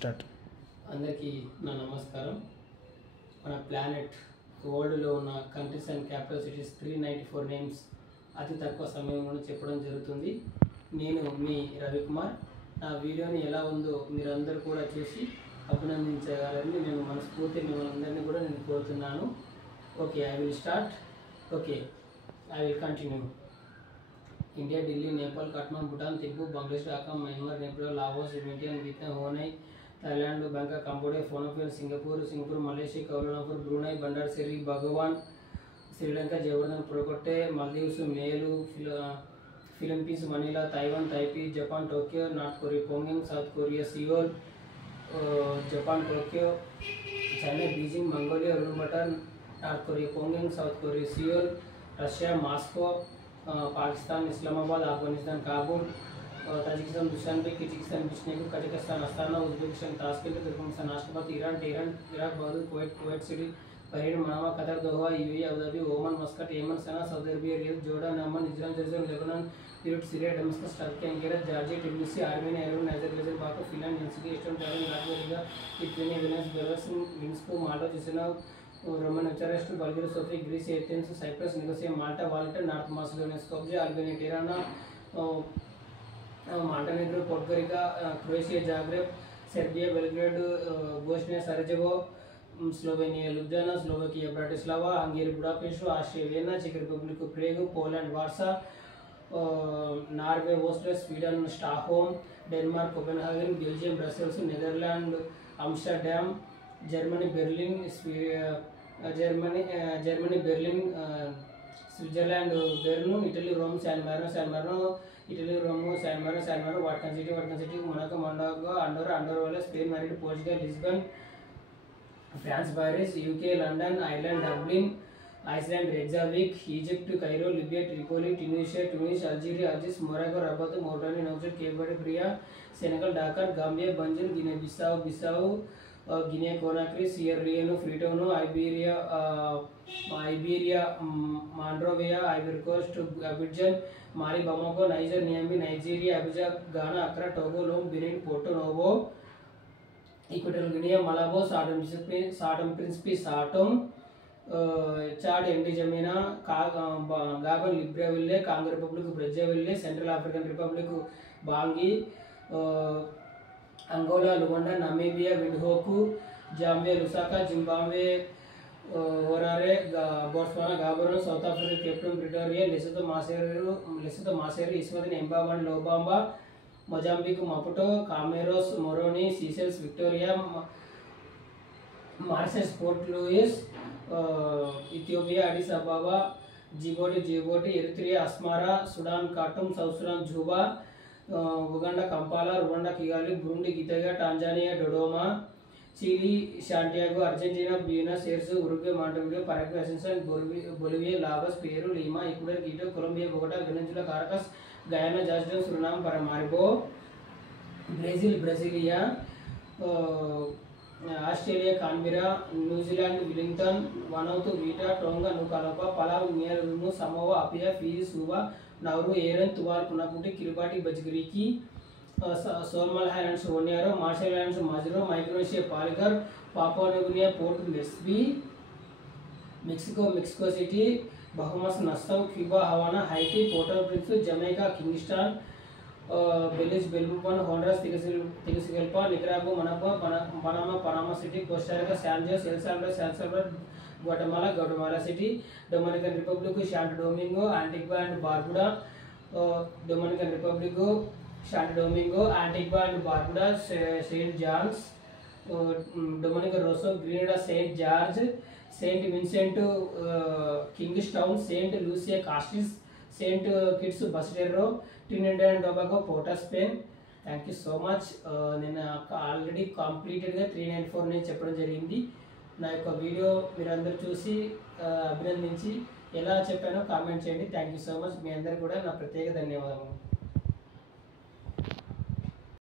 Start. అందరికీ నా నమస్కారం. మన ప్లానెట్ వరల్డ్లో ఉన్న countries and capital cities 394 names అతి తక్కువ సమయంలో చెప్పడం జరుగుతుంది. నేను మీ రవికుమార్. నా వీడియోని ఎలా ఉందో మీరందరూ కూడా చూసి అభినందించగలని నేను మనస్ఫూర్తి మిమ్మల్ని అందరినీ కూడా నేను కోరుతున్నాను. Okay, I will start. Okay, I will continue. India, Delhi, Nepal, Kathmandu, Bhutan, Tibet, Bangladesh, Dhaka, Myanmar, Nepal, Laos, Vietnam, Vietnam, Hanoi, Thailand, Bangkok, Cambodia, Phnom Penh, Singapore, Malaysia, Kuala Lumpur, Brunei, Bandar Seri, Begawan, Sri Lanka, Jayawardene, Purakotte, Maldives, Male, Philippines, Manila, Taiwan, Taipei, Japan, Tokyo, North Korea, Pyongyang, South Korea, Seoul, Japan, Tokyo, China, Beijing, Mongolia, Ulaanbaatar, North Korea, Pyongyang, South Korea, Seoul, Russia, Moscow, Pakistan, Islamabad, Afghanistan, Kabul, Tajikistan, Dushanbe, Kyrgyzstan, Bishkek, Kazakhstan, Astana, Uzbekistan, Tashkent, Turkmenistan, Ashgabat, Iran, Tehran, Iraq, Baghdad, Kuwait City, Bahrain, Manama, Qatar, Doha, UAE, Abu Dhabi, Oman, Muscat, Yemen, Sanaa, Saudi Arabia, Riyadh, Jordan, Amman, Israel, Jerusalem, Lebanon, Beirut, Syria, दमिश्क, Turkey, Ankara, Georgia, Tunisia, Armenia, Iran, Azerbaijan, Baku, Finland, Helsinki, Eastern Time, Latvia, Lithuania, Vilnius, Belarus, Minsk, Malta, Chisinau, Romania, Bucharest, Bulgaria, Sofia, Greece, Athens, Cyprus, Nicosia, Malta, Valletta, North Macedonia, Skopje, Albania, Tirana, Montenegro, Puerto Rico, Croatia, Zagreb, Serbia, Belgrade, Bosnia, Sarajevo, Slovenia, Ljubljana, Slovakia, Bratislava, Hungary, Budapest, Austria, Vienna, चेक Republic, Prague, Poland, Warsaw, Norway, Oslo, Sweden, Stockholm, Denmark, Copenhagen, Belgium, Brussels, Netherland, Amsterdam, Germany, Berlin, Germany, Berlin, Switzerland, Bern, Italy, Rome, San Marino, Italy, Rome, San Marino, Vatican City, Monaco, Andorra, Spain, Madrid, Portugal, Lisbon, France, Paris, UK, London, Ireland, Dublin, Iceland, Reykjavik, Egypt, Cairo, Libya, Tripoli, Tunisia, Tunis, Algeria, Algiers, Morocco, Rabat, Mauritania, नौजर, Cape Verde, Praia, Senegal, Dakar, Gambia, Banjul, Guinea Bissau, Guinea Conakry, Sierra Leone, Freetown, Liberia, Monrovia, Ivory Coast, Abidjan, Mali, Bamako, Niger, Niamey, Nigeria, Abuja, Ghana, Accra, Togo, Lome, Benin, Porto Novo, Equatorial Guinea, Malabo, Sao Tome Principe, Chad, Ndjamena, Gabon, Libreville, Congo Republic, Brazzaville, Central African Republic, Bangui, Angola, Luanda, Namibia, Windhoek, Zambia, Lusaka, Zimbabwe, Harare, Botswana, Gaborone, South Africa, Cape Town, Pretoria, Lesotho मासेरी, Eswatini, Mbabane, Lobamba, Mozambique, Maputo, Comoros, Moroni, Seychelles, Victoria, Mauritius, Port Louis, Ethiopia, Addis Ababa, Djibouti, Eritrea, Asmara, Sudan, Khartoum, South Sudan, Juba, Uganda, Kampala, Rwanda, Kigali, Burundi, Gitega, Tanzania, Dodoma, Chile, Santiago, Argentina, Buenos Aires, Uruguay, Montevideo, Paraguay, Asuncion, Bolivia, Laos, Peru, Lima, Ecuador, Quito, Colombia, Bogota, Venezuela, Caracas, Guyana, Georgia, Suriname, Paramaribo, Brazil, Brasilia, Australia, Canberra, New Zealand, Wellington, Vanuatu, Vila, Tonga, Nukualofa, Palau, New Guinea, Samoa, Apia, Fiji, सुबा, Nauru, Yaren, Tuvalu, Funafuti, Kiribati, बजगिरीकी, Solomon Islands, Honiara, Marshall Islands, Majuro, Micronesia, पालगर, Papua New Guinea, Port Moresby, Mexico City, Bahamas, Nassau, Cuba, Havana, Haiti, Port au Prince, Jamaica, Kingston, Belize, बेल्बुन, Honduras, Tegucigalpa, Nicaragua, Manama, Panama City, Costa Rica, San Jose, El Salvador, Guatemala City, Dominican Republic, Santo Domingo, Antigua and Barbuda, Dominican Republic, Santo Domingo, Antigua and Barbuda, Saint John's, Dominican Roseau, Grenada, Saint George, Saint Vincent, Kingstown, Saint Lucia Castries, Saint Kitts Basseterre, Trinidad and Tobago, Port Spain. Thank you so much. నేను already కంప్లీటెడ్గా 394 నేను చెప్పడం జరిగింది. నా యొక్క video మీరందరూ చూసి అభినందించి ఎలా చెప్పానో కామెంట్ చేయండి. Thank you so much. మీ అందరికీ కూడా నా ప్రత్యేక ధన్యవాదాలు.